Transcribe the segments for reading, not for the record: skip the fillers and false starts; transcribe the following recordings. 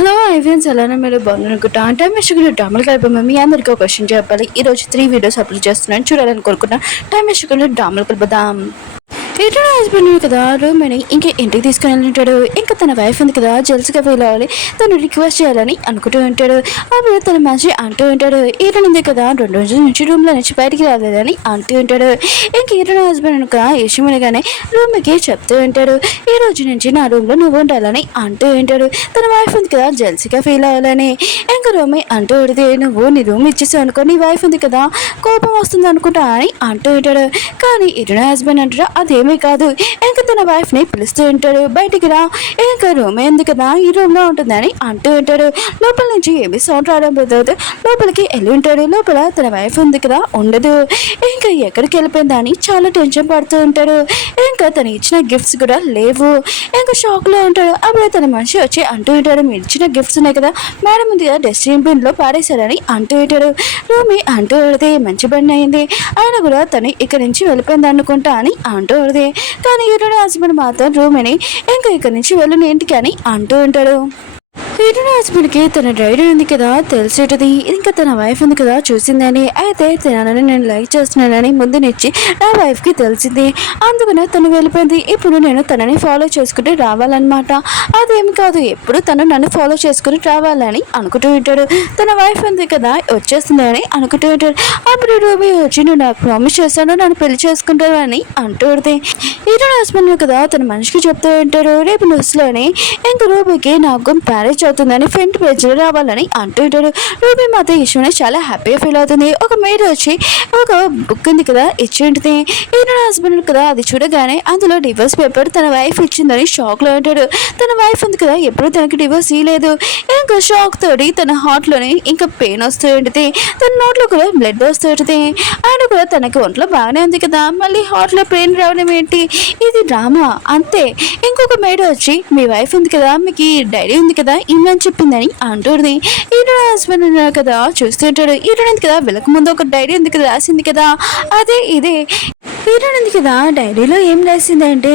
Hello ఐవెన్స్ ఎలానే మీరు బాగున్నారనుకుంటా time waste డ్రామాలు కలిపి మీ అందరికీ ఒక క్వశ్చన్ చెప్పాలి. ఈరోజు 3 వీడియోస్ అప్లోడ్ చేస్తున్నాను, చూడాలని కోరుకుంటున్నా. టైమ్ వేస్ట్ డ్రామాలు కలిపిద్దాం. ఇతను హస్బెండ్ కదా రూమ్ని ఇంకా ఇంటికి తీసుకుని వెళ్ళింటాడు. ఇంకా తన వైఫ్ ఉంది కదా జెల్స్గా ఫీల్ అవ్వాలి, తను రిక్వెస్ట్ చేయాలని అనుకుంటూ ఉంటాడు. అప్పుడు తన మనిషి అంటూ ఉంటాడు, ఈటన్ ఉంది కదా 2 రోజుల నుంచి రూమ్లో నుంచి బయటికి రాలేదని అంటూ ఉంటాడు. ఇంక ఈటన్ హస్బెండ్ కనుక ఇష్టమనగానే రూమ్కి చెప్తూ ఉంటాడు, ఈ రోజు నుంచి నా రూమ్లో నువ్వు ఉండాలని అంటూ ఉంటాడు. తన వైఫ్ ఉంది కదా జెల్స్గా ఫీల్ అవ్వాలని. ఇంకా రూమి అంటూ ఉంటుంది, నువ్వు నీ రూమ్ ఇచ్చేసావు అనుకో, నీ వైఫ్ ఉంది కదా కోపం వస్తుంది అనుకుంటా అని అంటూ ఉంటాడు. కానీ ఈటన్ హస్బెండ్ అంటాడు, అదేమి కాదు. ఇంకా తన వైఫ్ ని పిలుస్తూ ఉంటాడు, బయటికి రా, ఇంకా రూమ్ ఉంది కదా ఈ రూమ్ లో ఉంటుందని అంటూ ఉంటాడు. లోపల నుంచి ఏమి సౌండ్ రావడం లేదు, లోపలికి వెళ్ళి ఉంటాడు. లోపల తన వైఫ్ ఉంది కదా ఉండదు. ఇంకా ఎక్కడికి వెళ్ళిపోయిందని చాలా టెన్షన్ పడుతూ ఉంటాడు. ఇంకా తను ఇచ్చిన గిఫ్ట్స్ కూడా లేవు. ఇంకా షాక్ లో ఉంటాడు. అప్పుడే తన మనిషి వచ్చి అంటూ ఉంటాడు, మీరు ఇచ్చిన గిఫ్ట్స్ ఉన్నాయి కదా మేడం ఉంది కదా డస్ట్బిన్ బిన్ లో పాడేశారని అంటూ ఉంటాడు. రూమి అంటూ ఉంటుంది, మంచి బండి అయింది, ఆయన కూడా తను ఇక్కడి నుంచి వెళ్ళిపోయింది అనుకుంటా అని అంటూ ఉంటుంది. కానీ ఈరోజు హస్బెండ్ మాత్రం రూమిని ఇంకా ఇక్కడి నుంచి వెళ్ళను ఇంటికి అని అంటూ ఉంటాడు. ఈటన్ హస్బెండ్కి తన డ్రైవర్ ఉంది కదా తెలిసేటది, ఇంకా తన వైఫ్ ఉంది కదా చూసిందని. అయితే తినాలని నేను లైక్ చేస్తున్నానని ముందు నుంచి నా వైఫ్కి తెలిసింది, అందుకనే తను వెళ్ళిపోయింది. ఇప్పుడు నేను తనని ఫాలో చేసుకుంటూ రావాలన్నమాట. అదేమి కాదు, ఎప్పుడు తను నన్ను ఫాలో చేసుకుని రావాలని అనుకుంటూ ఉంటాడు. తన వైఫ్ ఉంది కదా వచ్చేస్తుందని అనుకుంటూ ఉంటాడు. అప్పుడు రూబీ వచ్చి నువ్వు నాకు ప్రామిస్ చేశాను నన్ను పెళ్లి చేసుకుంటాను అని అంటూ ఉంటుంది. ఈటన్ హస్బెండ్ కదా తన మనిషికి చెప్తూ ఉంటాడు, రేపు న్యూస్లోని ఇంకా రూబీకి నాకు మ్యారేజ్ అవుతుందని ఫ్రంట్ పేజ్లో రావాలని అంటూ ఉంటాడు. రూబీ మాత్రం ఇష్యూని చాలా హ్యాపీగా ఫీల్ అవుతుంది. ఒక మేడ్ వచ్చి ఒక బుక్ ఉంది కదా ఇచ్చి ఉంటుంది. ఈయన హస్బెండ్ కదా అది చూడగానే అందులో డివోర్స్ పేపర్ తన వైఫ్ ఇచ్చిందని షాక్లో ఉంటాడు. తన వైఫ్ ఉంది కదా ఎప్పుడు తనకి డివోర్స్ ఇవ్వలేదు. ఇంకా షాక్ తోటి తన హార్ట్లోని ఇంకా పెయిన్ వస్తూ ఉంటుంది, తన నోట్లో కూడా బ్లడ్ వస్తూ ఉంటుంది. ఆయన కూడా తనకి ఒంట్లో బాగానే ఉంది కదా మళ్ళీ హార్ట్లో పెయిన్ రావడం ఏంటి, ఇది డ్రామా అంతే. ఇంకొక మేడ్ వచ్చి మీ వైఫ్ ఉంది కదా మీకు ఈ డైరీ ఉంది కదా ఇమ్మని చెప్పిందని అంటుంది. ఈయన హస్బెండ్ ఉన్నారు కదా చూస్తుంటాడు, ఈయన కదా వెళ్ళక ముందు ఒక డైరీ ఉంది కదా రాసింది కదా అదే ఇదే. ఈయనుంది కదా డైరీలో ఏం రాసిందంటే,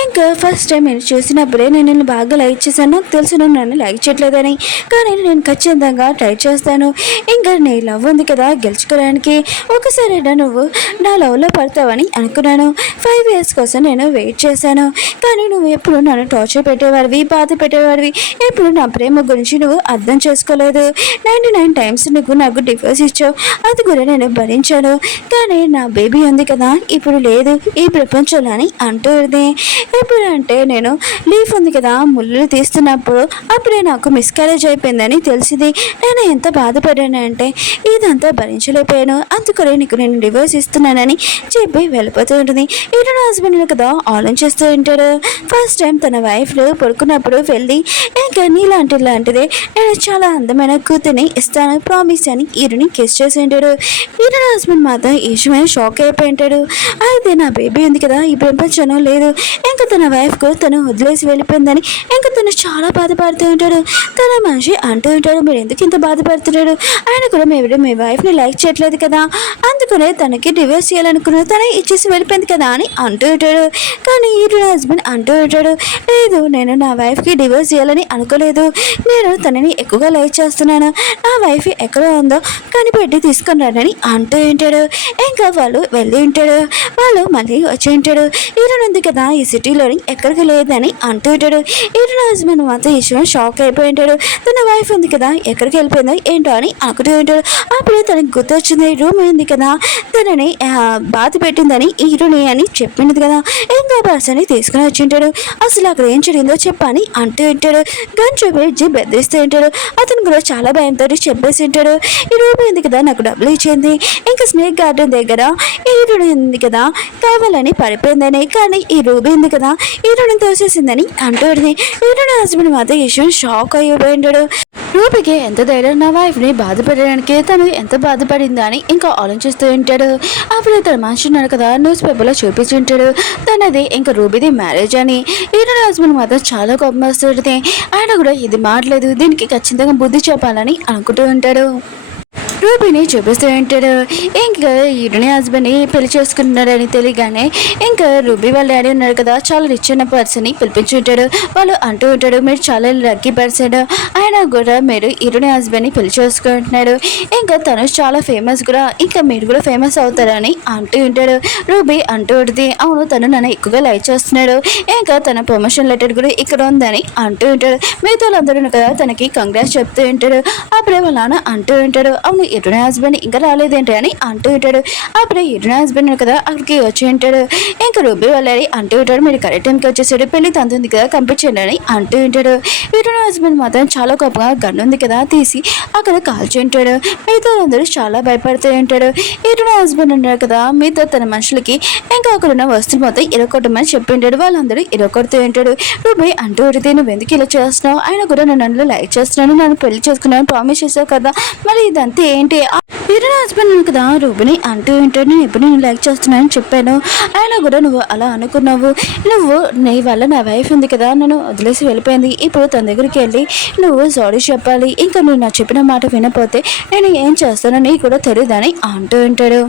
ఇంకా ఫస్ట్ టైం నేను చూసినప్పుడే నేను నిన్ను బాగా లైక్ చేశాను, నాకు తెలుసు నువ్వు నన్ను లైక్ చేయట్లేదని, కానీ నేను ఖచ్చితంగా ట్రై చేస్తాను. ఇంకా నీ లవ్ ఉంది కదా గెలుచుకోవడానికి ఒకసారైనా నువ్వు నా లవ్లో పడతావని అనుకున్నాను. 5 years కోసం నేను వెయిట్ చేశాను, కానీ నువ్వు ఎప్పుడు నన్ను టార్చర్ పెట్టేవాడివి, బాధ పెట్టేవాడివి, ఎప్పుడు నా ప్రేమ గురించి నువ్వు అర్థం చేసుకోలేదు. 99 times నువ్వు నాకు డివోర్స్ ఇచ్చావు, అది కూడా నేను భరించాను. కానీ నా బేబీ ఉంది కదా ఇప్పుడు లేదు ఈ ప్రపంచంలో అని అంటుంది. ఎప్పుడు అంటే నేను లీఫ్ ఉంది కదా ముళ్ళు తీస్తున్నప్పుడు అప్పుడే నాకు మిస్క్యారేజ్ అయిపోయిందని తెలిసింది. నేను ఎంత బాధపడ్డాను అంటే ఇదంతా భరించలేకపోయాను, అందుకనే నీకు నేను డివోర్స్ ఇస్తున్నానని చెప్పి వెళ్ళిపోతూ ఉంటుంది. ఈయన హస్బెండ్ కదా ఆలోచిస్తూ ఉంటాడు. ఫస్ట్ టైం తన వైఫ్లు పడుకున్నప్పుడు వెళ్ళి ఇంకా నీలాంటిదే నేను చాలా అందమైన కూతుర్ని ఇస్తాను ప్రామిస్ అని ఈరుని కిస్ చేసి ఉంటాడు. ఈయన హస్బెండ్ మాత్రం ఈ విషయమైన షాక్ అయిపోయి ఉంటాడు. అయితే నా బేబీ ఉంది కదా ఈ ప్రపంచంలో లేదు, ఇంకా తన వైఫ్కు తను వదిలేసి వెళ్ళిపోయిందని ఇంకా తను చాలా బాధపడుతూ ఉంటాడు. తన మనిషి అంటూ ఉంటాడు, మీరు ఎందుకు ఇంత బాధపడుతున్నాడు, ఆయన కూడా మీ వైఫ్ని లైక్ చేయట్లేదు కదా అందుకనే తనకి డివోర్స్ చేయాలనుకున్నారు, తనే ఇచ్చేసి వెళ్ళిపోయింది కదా అని అంటూ ఉంటాడు. కానీ ఈయన హస్బెండ్ అంటూ ఉంటాడు, లేదు నేను నా వైఫ్కి డివోర్స్ చేయాలని అనుకోలేదు, నేను తనని ఎక్కువగా లైక్ చేస్తున్నాను, నా వైఫ్ ఎక్కడ ఉందో కనిపెట్టి తీసుకొని రానని అంటూ ఉంటాడు. ఇంకా వాళ్ళు వెళ్ళి ఉంటాడు, వాళ్ళు మళ్ళీ వచ్చి ఉంటాడు. ఈయన ఉంది కదా ఈ సిటీలోని ఎక్కడికి లేదని అంటూ ఉంటాడు. ఈయన హస్బెండ్ మాత్రం ఈశ్వరం షాక్ అయిపోయి ఉంటాడు. తన వైఫ్ ఉంది కదా ఎక్కడికి వెళ్ళిపోయిందో ఏంటో అని అనుకుంటూ ఉంటాడు. అప్పుడు తనకి గుర్తొచ్చింది, రూమ్ ఉంది కదా తనని బాధ పెట్టిందని హీరోని అని చెప్పింది కదా, ఇంకా పర్సన్ని తీసుకుని వచ్చి ఉంటాడు. అసలు అక్కడ ఏం జరిగిందో చెప్పని అంటూ ఉంటాడు. గన్ చూపించి బెదిరిస్తూ ఉంటాడు. అతను కూడా చాలా భయంతో చెప్పేసి ఉంటాడు, ఈ రూమ్ ఉంది కదా నాకు డబ్బులు ఇచ్చింది, ఇంకా స్నేక్ గార్డెన్ దగ్గర హీరోని ఉంది కదా కావాలని పడిపోయిందని, కానీ ఈ రూబీ ఉంది కదా హీరోని తోసేసిందని అంటుంది. హీరోని హస్బెండ్ మాత్రం ఈశ్వరం షాక్ అయిపోయింటాడు. రూబీకి ఎంత ధైర్యం నా వైఫ్ని బాధపడడానికి, తను ఎంత బాధపడిందా అని ఇంకా ఆలోచిస్తూ ఉంటాడు. అప్పుడు తన మనిషి ఉన్నాడు కదా న్యూస్ పేపర్లో చూపించుంటాడు తనది ఇంకా రూబీది మ్యారేజ్ అని. హీరోని హస్బెండ్ మాత్రం చాలా కోపం వస్తుంది. ఆయన కూడా ఇది మాట్లేదు, దీనికి ఖచ్చితంగా బుద్ధి చెప్పాలని అనుకుంటూ ఉంటాడు. రూబీని చూపిస్తూ ఉంటాడు. ఇంకా ఈడుని హస్బెండ్ని పెళ్లి చేసుకుంటున్నాడని తెలియగానే ఇంకా రూబీ వాళ్ళ డాడీ ఉన్నాడు కదా, చాలా రిచ్ అయిన పర్సన్ని పిలిపించుంటాడు. వాళ్ళు అంటూ ఉంటాడు, మీరు చాలా లక్కీ పర్సన్, ఆయన కూడా మీరు ఈడుని హస్బెండ్ని పెళ్లి చేసుకుంటున్నాడు. ఇంకా తను చాలా ఫేమస్ కూడా, ఇంకా మీరు కూడా ఫేమస్ అవుతారని అంటూ ఉంటాడు. రూబీ అంటూ ఉంటుంది, అవును తను నన్ను ఎక్కువగా లైక్ చేస్తున్నాడు, ఇంకా తన ప్రమోషన్ లెటర్ కూడా ఇక్కడ ఉందని అంటూ ఉంటాడు. మిగతా వాళ్ళందరూ కదా తనకి కంగ్రాట్స్ చెప్తూ ఉంటాడు. అప్పుడే వాళ్ళ నాన్న అంటూ ఉంటాడు, అవును ఈడుని హస్బెండ్ ఇంకా రాలేదేంటి అని అంటూ ఉంటాడు. అప్పుడే ఈడుని హస్బెండ్ కదా అక్కడికి వచ్చి ఉంటాడు. ఇంకా రూబీ వాళ్ళని అంటూ ఉంటాడు, మీరు కరెక్ట్ టైంకి వచ్చేసాడు, పెళ్లి తంతుంది కదా కంపించండి అని అంటూ ఉంటాడు. ఈడుని హస్బెండ్ మాత్రం చాలా కోపంగా గన్ను ఉంది కదా తీసి అక్కడ కాల్చి ఉంటాడు. మిగతా వాళ్ళందరూ చాలా భయపడుతూ ఉంటాడు. ఈడుని హస్బెండ్ ఉన్నాడు కదా మిగతా తన మనుషులకి ఇంకా అక్కడ ఉన్న వస్తువులు మొత్తం ఇరగొట్టమని చెప్పి ఉంటాడు. వాళ్ళందరూ ఇరగొడుతూ ఉంటాడు. రూబీ అంటూ ఉంటుంది, నువ్వు ఎందుకు ఇలా చేస్తున్నావు, ఆయన కూడా నన్ను లైక్ చేస్తున్నాను, నన్ను పెళ్లి చేసుకున్నాను ప్రామిస్ చేసావు కదా, మరి ఇదంతా ఏంటి? ఈడుని హస్బెండ్ కదా రూబీని అంటూ ఉంటాడు, నేను ఎప్పుడు నేను లైక్ చేస్తున్నానని చెప్పాను, ఆయన కూడా నువ్వు అలా అనుకున్నావు, నువ్వు నీ వల్ల నా వైఫ్ ఉంది కదా నన్ను వదిలేసి వెళ్ళిపోయింది, ఇప్పుడు తన దగ్గరికి వెళ్ళి నువ్వు సారీ చెప్పాలి, ఇంకా నువ్వు నా చెప్పిన మాట వినపోతే నేను ఏం చేస్తానని కూడా తెలియదని అంటూ ఉంటాడు.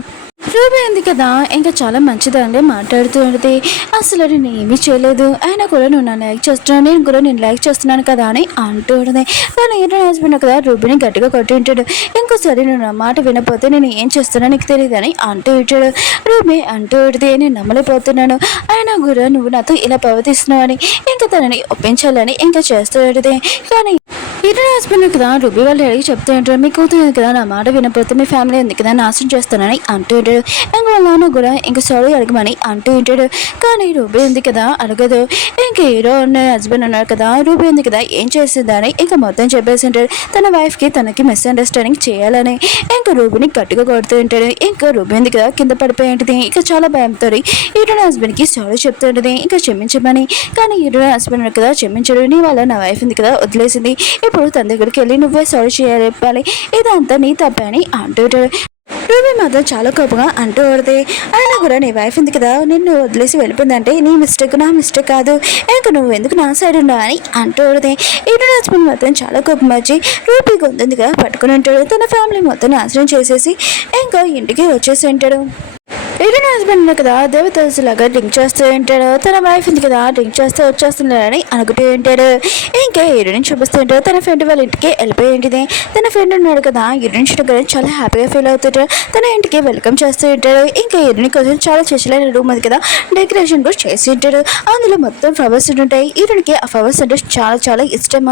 రూబీ ఉంది కదా ఇంకా చాలా మంచిదండి మాట్లాడుతూ ఉంటుంది, అసలు నేను ఏమీ చేయలేదు, ఆయన కూడా నువ్వు నన్ను లైక్ చేస్తున్నావు, నేను కూడా నేను లైక్ చేస్తున్నాను కదా అని అంటూ ఉంటుంది. కానీ ఈడుని హస్బెండ్ కదా రూబీని గట్టిగా కొట్టి ఉంటాడు, ఇంకోసారి నువ్వు నా మాట వినపోతే నేను ఏం చేస్తానో నీకు తెలియదని అంటూ ఉంటాడు. రూబీ అంటూ ఉంటుంది, నేను నమ్మలేకపోతున్నాను, ఆయన కూడా నువ్వు నాతో ఇలా ప్రవర్తిస్తున్నావు అని ఇంకా తనని ఒప్పించాలని ఇంకా చేస్తూ ఉంటుంది. కానీ ఈడుని హస్బెండ్ కదా రూబీ వాళ్ళు అడిగి చెప్తూ ఉంటారు, మీ కూతురు కదా నా మాట వినపోతే మీ ఫ్యామిలీ ఉంది కదా నాశనం చేస్తానని అంటూ ఉంటాడు. ఇంకా వాళ్ళ నాన్న కూడా ఇంకా సారీ అడగమని అంటూ ఉంటాడు. కానీ రూబీ ఉంది కదా అడగదు. ఇంకా హీరో ఉన్న హస్బెండ్ ఉన్నారు కదా, రూబీ ఉంది కదా ఏం చేసిందని ఇంకా మొత్తం చెప్పేసి ఉంటాడు, తన వైఫ్కి తనకి మిస్అండర్స్టాండింగ్ చేయాలని ఇంకా రూబీని గట్టిగా కొడుతూ ఉంటాడు. ఇంకా రూబీ ఉంది కదా కింద పడిపోయి ఉంటుంది. ఇంకా చాలా భయంతో హీరోని హస్బెండ్కి సారీ చెప్తూ ఉంటుంది, ఇంకా క్షమించమని. కానీ హీరోని హస్బెండ్ కదా క్షమించడు, నీ వల్ల నా వైఫ్ ఉంది కదా వదిలేసింది, ఇప్పుడు తన దగ్గరికి వెళ్ళి నువ్వే సారీ చెప్పాలి, ఇదంతా నీ తప్పే అని అంటూ ఉంటాడు. రూబీ మాత్రం చాలా కోపంగా అంటూ పడితే, ఆయన కూడా నీ వైఫ్ ఉంది కదా నిన్ను వదిలేసి వెళ్ళిపోయిందంటే నీ మిస్టేక్ నా మిస్టేక్ కాదు, ఇంకా నువ్వు ఎందుకు నా సైడ్ ఉండవు అని అంటూ పడితే, ఈడు హస్బెండ్ మాత్రం చాలా కోపం వచ్చి రూబీ గొంతుందిగా పట్టుకుని ఉంటాడు. తన ఫ్యామిలీ మొత్తం నాశనం చేసేసి ఇంకా ఇంటికి వచ్చేసి ఉంటాడు. ఈడుని హస్బెండ్ కదా దేవతల్స్ లాగా డ్రింక్ చేస్తూ ఉంటాడు. తన వైఫ్ ఉంది కదా డ్రింక్ చేస్తూ వచ్చేస్తున్నాడని అనుకుంటూ ఉంటాడు. ఇంకా ఈడుని చూపిస్తూ ఉంటాడు. తన ఫ్రెండ్ వాళ్ళ ఇంటికి వెళ్ళిపోయి ఉంటుంది. తన ఫ్రెండ్ ఉన్నాడు కదా ఈడుని చూడగానే చాలా హ్యాపీగా ఫీల్ అవుతుంటాడు. తన ఇంటికి వెల్కమ్ చేస్తూ ఉంటాడు. ఇంకా ఈడుని కోసం చాలా స్పెషల్ రూమ్ అది కదా డెకరేషన్ కూడా చేసి ఉంటాడు. అందులో మొత్తం ఫ్లవర్స్ ఉంటాయి. ఈడునికి ఆ ఫ్లవర్స్ అంటే చాలా చాలా ఇష్టం.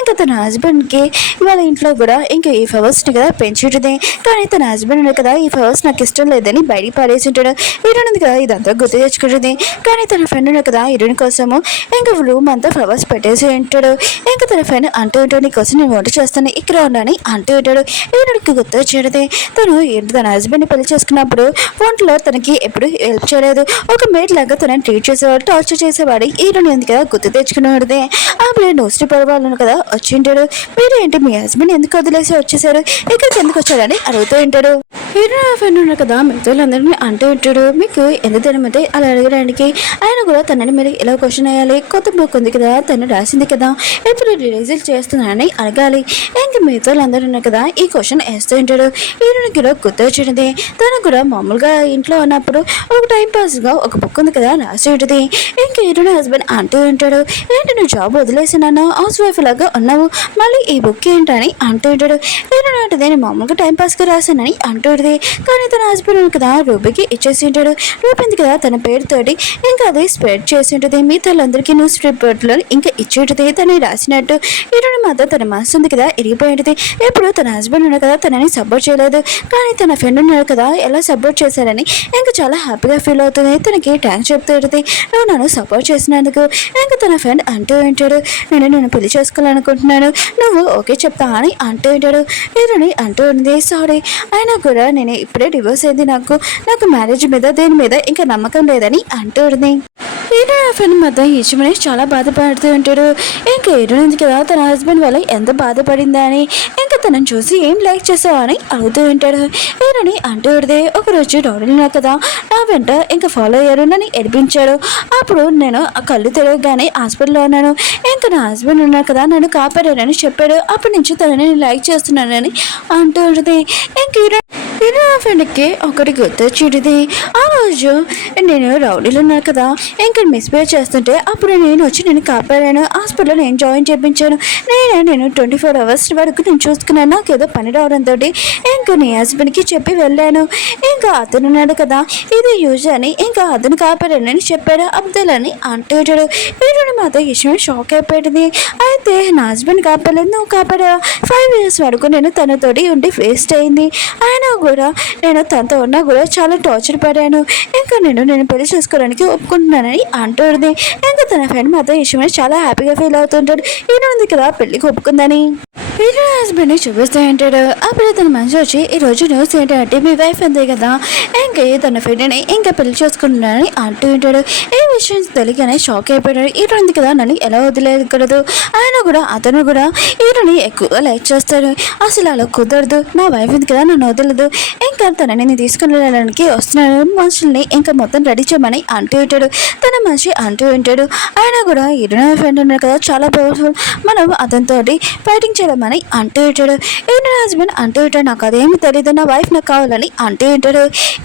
ఇంకా తన హస్బెండ్కి వాళ్ళ ఇంట్లో కూడా ఇంకా ఈ ఫ్లవర్స్ని కదా పెంచి ఉంటుంది. కానీ తన హస్బెండ్ ఉన్నాడు కదా ఈ ఫ్లవర్స్ నాకు ఇష్టం లేదని బయటికి పాడేసి ఉంటాడు. హీరోయిన్ కదా ఇదంతా గుర్తు తెచ్చుకుంటుంది. కానీ తన ఫ్రెండ్ ఉన్నాడు కదా హీరోయిన్ కోసము ఇంకా రూమ్ అంతా ఫ్లవర్స్ పెట్టేసి ఉంటాడు. ఇంకా తన ఫ్రెండ్ అంటూ ఉంటాడు, నీకోసం నేను వంట చేస్తాను ఇక్కడ ఉండని అంటూ ఉంటాడు. హీరోయిన్కి గుర్తు వచ్చేది తను తన హస్బెండ్ని పెళ్లి చేసుకున్నప్పుడు వంటలో తనకి ఎప్పుడు హెల్ప్ చేయలేదు, ఒక మేడ్ లాగా తనని ట్రీట్ చేసేవాడు, టార్చర్ చేసేవాడు. హీరోయిన్ ఉంది కదా గుర్తు తెచ్చుకునేవాడిదే. అప్పుడే నోస్టి పడవాలను కదా వచ్చి ఉంటాడు. మీరు ఏంటి మీ హస్బెండ్ ఎందుకు వదిలేసి వచ్చేసారు, ఇక్కడికి ఎందుకు వచ్చాడని అడుగుతూ ఉంటాడు. హీరో ఫ్రెండ్ ఉన్నాడు కదా మిగతా వాళ్ళందరినీ అంటూ ఉంటాడు, మీకు ఎందుకు తినమంటే అలా అడగడానికి. ఆయన కూడా తనని మీరు ఎలా క్వశ్చన్ అయ్యాలి, కొత్త బుక్ ఉంది కదా తను రాసింది కదా ఎప్పుడు రిలీజ్ చేస్తున్నానని అడగాలి. ఇంకా మిగతా వాళ్ళందరూ ఉన్నారు కదా ఈ క్వశ్చన్ వేస్తూ ఉంటాడు. హీరోయిన్కి కూడా గుర్తు వచ్చినది, తను కూడా మామూలుగా ఇంట్లో ఉన్నప్పుడు ఒక టైం పాస్గా ఒక బుక్ ఉంది కదా రాసి ఉంటుంది. ఇంకా హీరోయిన్ హస్బెండ్ అంటూ ఉంటాడు, ఏంటి నువ్వు జాబ్ వదిలేసినాను హౌస్ వైఫ్ లాగా ఉన్నావు, మళ్ళీ ఈ బుక్ ఏంటని అంటూ ఉంటాడు. హీరోయిన్ అంటే నేను మామూలుగా టైం పాస్గా రాశానని అంటూ ఉంటుంది. కానీ తన హస్బెండ్ కదా రూబీకి ఇచ్చేసి ఉంటాడు. రూబీ ఉంది కదా తన పేరుతోటి ఇంకా అది స్ప్రెడ్ చేసి ఉంటుంది. మిగతా వాళ్ళందరికీ న్యూస్ పేపర్లో ఇంకా ఇచ్చి ఉంటుంది తను రాసినట్టు. హీరోయిన్ మాత్రం తన మనసు ఉంది కదా ఇరిగిపోయి ఉంటుంది. ఎప్పుడు తన హస్బెండ్ ఉన్నాడు కదా తనని సపోర్ట్ చేయలేదు, కానీ తన ఫ్రెండ్ ఉన్నాడు కదా ఎలా సపోర్ట్ చేశారని ఇంకా చాలా హ్యాపీగా ఫీల్ అవుతుంది. తనకి థ్యాంక్స్ చెప్తూ ఉంటుంది, నువ్వు నన్ను సపోర్ట్ చేసినందుకు. ఇంకా తన ఫ్రెండ్ అంటూ ఉంటాడు, నేను పెళ్లి చేసుకోవాలనుకుంటున్నాను, నువ్వు ఓకే చెప్తా అని అంటూ ఉంటాడు. హీరోని అంటూ ఉంది, సారీ అయినా కూడా నేను ఇప్పుడే డివోర్స్ అయింది, నాకు మ్యారేజ్ మీద దేని మీద ఇంకా నమ్మకం లేదని అంటూ ఉంది. హీరోయిన్ ఫ్రెండ్ మధ్య ఈచమని చాలా బాధపడుతూ ఉంటాడు. ఇంకా హీరోయిన్ కదా తన హస్బెండ్ వల్ల ఎంత బాధపడిందా అని ఇంకా తనని చూసి ఏం లైక్ చేసావా అని అడుగుతూ ఉంటాడు. హీరోని అంటూ ఉడితే ఒకరోజు రౌడీలు కదా నా వెంట ఇంకా ఫాలో అయ్యారు, నన్ను ఏడిపించాడు. అప్పుడు నేను ఆ కళ్ళు తిరగగానే హాస్పిటల్లో ఉన్నాను. ఇంకా నా హస్బెండ్ ఉన్నారు కదా నన్ను కాపాడారని చెప్పాడు. అప్పటి నుంచి తనని లైక్ చేస్తున్నానని అంటూ ఉంటుంది. ఇంక హీరో ఫ్రెండ్కి ఒకటి గుర్తొచ్చేది. ఆ రోజు నేను రౌడీలు ఉన్నారు కదా ఇంకా మిస్బిహేవ్ చేస్తుంటే అప్పుడు నేను వచ్చి నేను కాపాడాను. హాస్పిటల్లో నేను జాయిన్ చేయించాను. నేను 24 hours వరకు నేను చూసుకున్నాను. నాకు ఏదో పని రావడంతో ఇంకా నీ హస్బెండ్కి చెప్పి వెళ్ళాను. ఇంకా అతను ఉన్నాడు కదా ఇది యూజ్ అని ఇంకా అతను కాపాడానని చెప్పాడు అబ్దుల్ అని అంటాడు. వీడు మాతో విషయం షాక్ అయిపోయింది. అయితే నా హస్బెండ్ కాపాడలేదు, నువ్వు కాపాడా. 5 years వరకు నేను తనతోటి ఉండి వేస్ట్ అయింది. అయినా కూడా నేను తనతో ఉన్నా కూడా చాలా టార్చర్ పడాను. ఇంకా నేను పెళ్లి చేసుకోవడానికి ఒప్పుకుంటున్నానని అంటుంది. ఇంకా తన ఫ్రెండ్ మాతో విషయమని చాలా హ్యాపీగా ఫీల్ అవుతుంటాడు. ఈయన ఉంది కదా పెళ్లికి ఒప్పుకుందని. వీడు హస్బెండ్ని చూపిస్తూ ఉంటాడు. అప్పుడు తన మనిషి వచ్చి ఈ రోజు న్యూస్ ఏంటంటే మీ వైఫ్ అంతే కదా ఇంకా తన ఫ్రెండ్ని ఇంకా పెళ్లి చేసుకుంటున్నానని అంటూ ఉంటాడు. ఈ విషయం తెలియగానే షాక్ అయిపోయాడు. ఈయన ఉంది కదా నన్ను ఎలా వదిలేయకూడదు. ఆయన కూడా అతను కూడా ఈయనని ఎక్కువగా లైక్ చేస్తాడు. అసలు అలా కుదరదు, నా వైఫ్ ఉంది కదా నన్ను వదలదు. ఇంకా తనని తీసుకుని వెళ్ళడానికి వస్తున్నాడు. మనుషుల్ని ఇంకా మొత్తం రెడీ చేయమని అంటూ ఉంటాడు. తన మనిషి అంటూ ఉంటాడు. ఆయన కూడా ఈయన ఫ్రెండ్ ఉన్నారు కదా చాలా పవర్ఫుల్, మనం అతనితో ఫైటింగ్ చేయమని అంటూ ఉంటాడు. ఈయన హస్బెండ్ అంటూ ఉంటాడు నాకు అదేమి తెలియదు, నా వైఫ్ నాకు కావాలని అంటూ ఉంటాడు.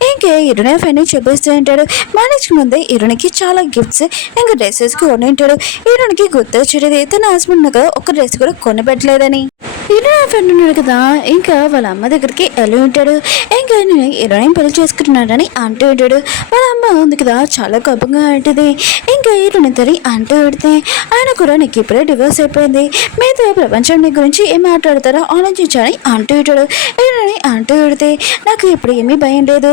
ఇంకే ఈయన ఫ్రెండ్ని చూపిస్తూ ఉంటాడు. మ్యారేజ్ ముందే ఈయనకి చాలా గిఫ్ట్స్ ఇంకా డ్రెస్సెస్కి కొని ఉంటాడు. ఈయనకి గుర్తొచ్చేది తన హస్బెండ్ కదా ఒక డ్రెస్ కూడా కొనబెట్టలేదని. ఈయన ఫ్రెండ్ ఉన్నాడు కదా ఇంకా వాళ్ళ అమ్మ దగ్గరికి వెళ్ళి ఉంటాడు. ఇంకా నేను ఈయన పెళ్లి చేసుకుంటున్నాడని అంటూ ఉంటాడు. వాళ్ళ అమ్మ ఉంది కదా చాలా కోపంగా ఉంటుంది. ఇంకా ఈయన తరి అంటూ పెడితే ఆయన కూడా నీకు ఇప్పుడే డివోర్స్ అయిపోయింది, మీతో ప్రపంచం నీ గురించి ఏం మాట్లాడతారో ఆలోచించాలని అంటూ ఉంటాడు. ఈయనని అంటూ పెడితే నాకు ఇప్పుడు ఏమీ భయం లేదు,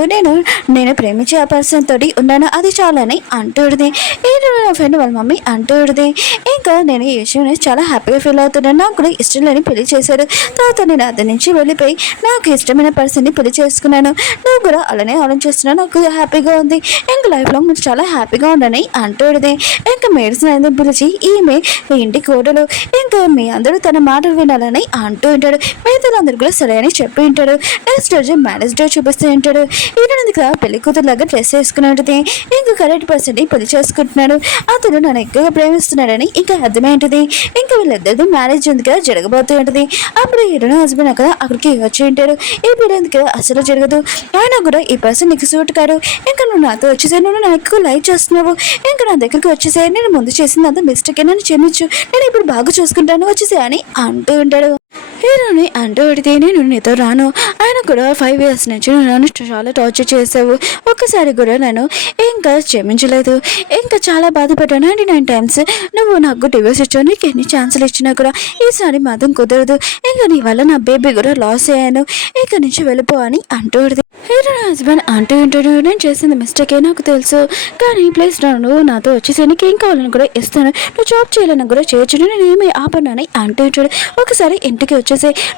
నేను ప్రేమించే ఆ పర్సన్ తోటి ఉన్నాను, అది చాలని అంటూ పెడితే ఈయన ఫ్రెండ్ వాళ్ళ మమ్మీ అంటూ పెడితే ఇంకా నేను ఈ విషయం చాలా హ్యాపీగా ఫీల్ అవుతున్నాను. నాకు కూడా ఇష్టం లేని పెళ్లి చేశారు, తర్వాత నేను అతని నుంచి వెళ్ళిపోయి నాకు ఇష్టమైన పర్సన్ని పెళ్లి చేసుకున్నాను, నువ్వు కూడా అలానే ఆలోచిస్తున్నావు, నాకు హ్యాపీగా ఉంది, ఇంకా లైఫ్లో మీరు చాలా హ్యాపీగా ఉండని అంటూడితే ఇంకా మెడిసిన్ అనేది పిలిచి ఈమె మీ ఇంటి కోడలు, ఇంకా మీ అందరూ తన మాటలు వినాలని అంటూ ఉంటాడు. మిగతాలందరూ కూడా సరే అని చెప్పి ఉంటాడు. నెక్స్ట్ రోజు మ్యారేజ్ డే చూపిస్తూ ఉంటాడు. ఈయన కదా పెళ్లి కూతురులాగా డ్రెస్ వేసుకుని ఉంటుంది. ఇంకా కరెక్ట్ పర్సన్ని పెళ్లి చేసుకుంటున్నాడు. అతను నన్ను ఎక్కువగా ప్రేమిస్తున్నాడని ఇంకా అర్థమైంటుంది. ఇంకా వీళ్ళిద్దరిది మ్యారేజ్ ఉంది కదా జరగబోతూ ఉంటుంది. అప్పుడు ఈయన హస్బెండ్ కదా అక్కడికి వచ్చి ఉంటాడు. ఈ పెళ్లి ఉంది కదా అసలు జరగదు, ఆయన కూడా ఈ పర్సన్ నీకు సూట్ కాదు, ఇంకా నువ్వు నాతో వచ్చేసే, నువ్వు నాకు ఎక్కువ లైక్ చేస్తున్నావు, ఇంకా నా దగ్గరికి వచ్చేసే, నేను ముందు చేసింది అంత మిస్టేక్ నన్ను క్షమించు, నేను ఇప్పుడు బాగా చూసుకుంటాను వచ్చేసే అని అంటూ ఉంటాడు. హీరోని అంటూ పెడితే నేను నీతో రాను, ఆయన కూడా 5 years నుంచి నన్ను చాలా టార్చర్ చేసావు, ఒక్కసారి కూడా నేను ఇంకా క్షమించలేదు, ఇంకా చాలా బాధపడ్డాను. 99 times నువ్వు నాకు డివోర్స్ ఇచ్చావు, నీకు ఎన్ని ఛాన్సులు ఇచ్చినా కూడా ఈసారి మాత్రం కుదరదు, ఇంకా నీ వల్ల నా బేబీ కూడా లాస్ అయ్యాను, ఇక్కడి నుంచి వెళ్ళిపో అని అంటూ పెడితే హీరో హస్బెండ్ అంటూ ఉంటాడు. నేను చేసిన మిస్టేకే నాకు తెలుసు, కానీ ప్లీజ్ నువ్వు నాతో వచ్చేసి నీకు ఏం కావాలని కూడా ఇస్తాను, నువ్వు జాబ్ చేయాలని కూడా చేయొచ్చు, నేను ఏమి ఆపన్నాని అంటూ ఉంటాడు. ఒకసారి ఇంటికి వచ్చేసి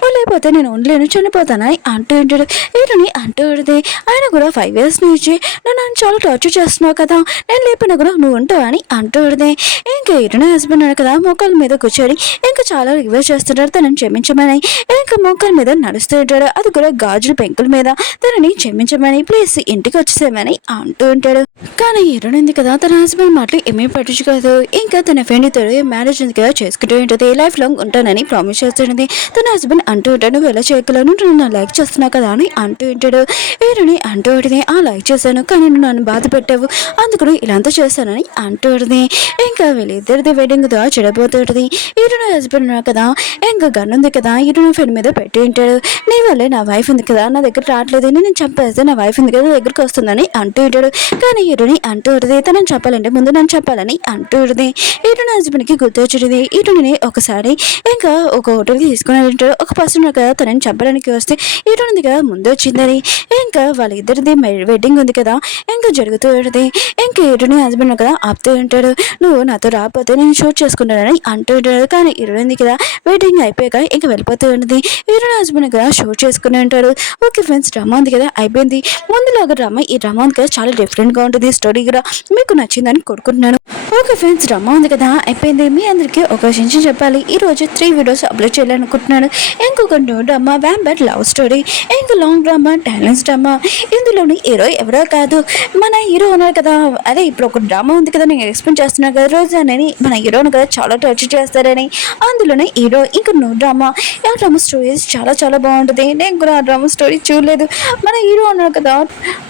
నువ్వు లేకపోతే నేను ఉండలేను చనిపోతానని అంటూ ఉంటాడు. హీరోని అంటూ ఉంటుంది. ఆయన కూడా 5 years నుంచి నన్ను చాలా టార్చర్ చేస్తున్నావు కదా, నేను లేపినా కూడా నువ్వు ఉంటావు అని అంటూ ఉంటుంది. ఇంకా హీరోని హస్బెండ్ అన్నాడు కదా మోకాల మీద కూర్చొని ఇంకా చాలా రిక్వెస్ట్ చేస్తున్నాడు తనని క్షమించమని. ఇంకా మోకాల మీద నడుస్తూ ఉంటాడు, అది కూడా గాజుల పెంకుల మీద తనని క్షమించమని ప్లీజ్ ఇంటికి వచ్చేసేమని అంటూ ఉంటాడు. కానీ హీరోయిన్ ఉంది కదా తన హస్బెండ్ మాటలు ఏమీ పట్టించుకోదు. ఇంకా తన ఫ్రెండ్ తో మ్యారేజ్ ఉంది కదా చేసుకుంటూ ఉంటుంది, లైఫ్ లాంగ్ ఉంటానని ప్రామిస్ చేస్తుంది. తన హస్బెండ్ అంటూ ఉంటాడు నువ్వు ఎలా చేయగలను, నువ్వు నన్ను లైక్ చేస్తున్నావు కదా అని అంటూ ఉంటాడు. హీరోని అంటూ ఉంటుంది ఆ లైక్ చేశాను కానీ నువ్వు నన్ను బాధ పెట్టావు, అందుకు ఇలాంతా చేస్తానని అంటూ ఉంటుంది. ఇంకా వీళ్ళిద్దరిది వెడ్డింగ్ తో చెడబోతుంటుంది. హీరోని హస్బెండ్ ఉన్నారు కదా ఇంకా గన్ ఉంది కదా హీరోని ఫ్రెండ్ మీద పెట్టి ఉంటాడు. నీ వల్లే నా వైఫ్ ఉంది కదా నా దగ్గర రావట్లేదు, నేను చంపేస్తే నా వైఫ్ ఉంది కదా దగ్గరికి వస్తుందని అంటూ ఉంటాడు. కానీ హీరోని అంటూ ఉంటుంది తనని చెప్పాలంటే ముందు నన్ను చెప్పాలని అంటూ ఉంటుంది. హీరోని హస్బెండ్కి గుర్తొచ్చింది. హీరోని ఒకసారి ఇంకా ఒక హోటల్కి తీసుకుని వెళ్తాడు. ఒక పర్సన్ కదా తనని చంపడానికి వస్తే హీరోని కదా ముందు వచ్చిందని. ఇంకా వాళ్ళిద్దరిది వెడ్డింగ్ ఉంది కదా ఇంకా జరుగుతూ ఉంటుంది. ఇంకా హీరోని హస్బెండ్ కదా ఆపుతూ ఉంటాడు, నువ్వు నాతో రాకపోతే నేను షూట్ చేసుకుంటానని అంటూ ఉంటాడు. కానీ హీరోయిన్ కదా వెడ్డింగ్ అయిపోయాక ఇంకా వెళ్ళిపోతూ ఉంటుంది. హీరోని హస్బెండ్ కదా షూట్ చేసుకుని ఉంటాడు. ఓకే ఫ్రెండ్స్ డ్రామా ఉంది కదా అయిపోయింది. ముందులాగా డ్రామా ఈ డ్రామా ఉంది కదా చాలా డిఫరెంట్గా ఉంటుంది. స్టోరీ కూడా మీకు నచ్చిందని కోరుకుంటున్నాను. ఓకే ఫ్రెండ్స్, డ్రామా ఉంది కదా అయిపోయింది. మీ అందరికీ ఒక విషయం చెప్పాలి. ఈరోజు 3 వీడియోస్ అప్లోడ్ చేయాలనుకుంటున్నాను. ఇంకొక new drama vampire love story, ఇంకా లాంగ్ డ్రామా టాలెంట్స్ డ్రామా. ఇందులోని హీరో ఎవరో కాదు, మన హీరో ఉన్నారు కదా. అదే ఇప్పుడు ఒక డ్రామా ఉంది కదా, నేను ఎక్స్ప్లెయిన్ చేస్తున్నాను కదా, రోజు అని మన హీరోను కదా చాలా టచ్ చేస్తారని. అందులోనే హీరో ఇంకా న్యూ డ్రామా. ఆ డ్రామా స్టోరీస్ చాలా చాలా బాగుంటుంది. నేను కూడా ఆ డ్రామా స్టోరీ చూడలేదు. మన హీరో ఉన్నారు కదా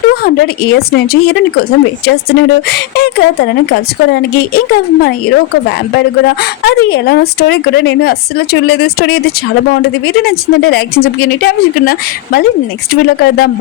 200 ఇయర్స్ నుంచి హీరోని కోసం వెయిట్ చేస్తున్నాడు ఇంకా తనని కలుసుకోవడానికి. ఇంకా మన హీరో ఒక వ్యాంపైర్ కూడా. అది ఎలా స్టోరీ కూడా నేను అస్సలు చూడలేదు. స్టోరీ అయితే చాలా బాగుంటుంది. వీడియో నచ్చిందంటే లైక్ చేసి మళ్ళీ నెక్స్ట్ వీడియో కలుద్దాం.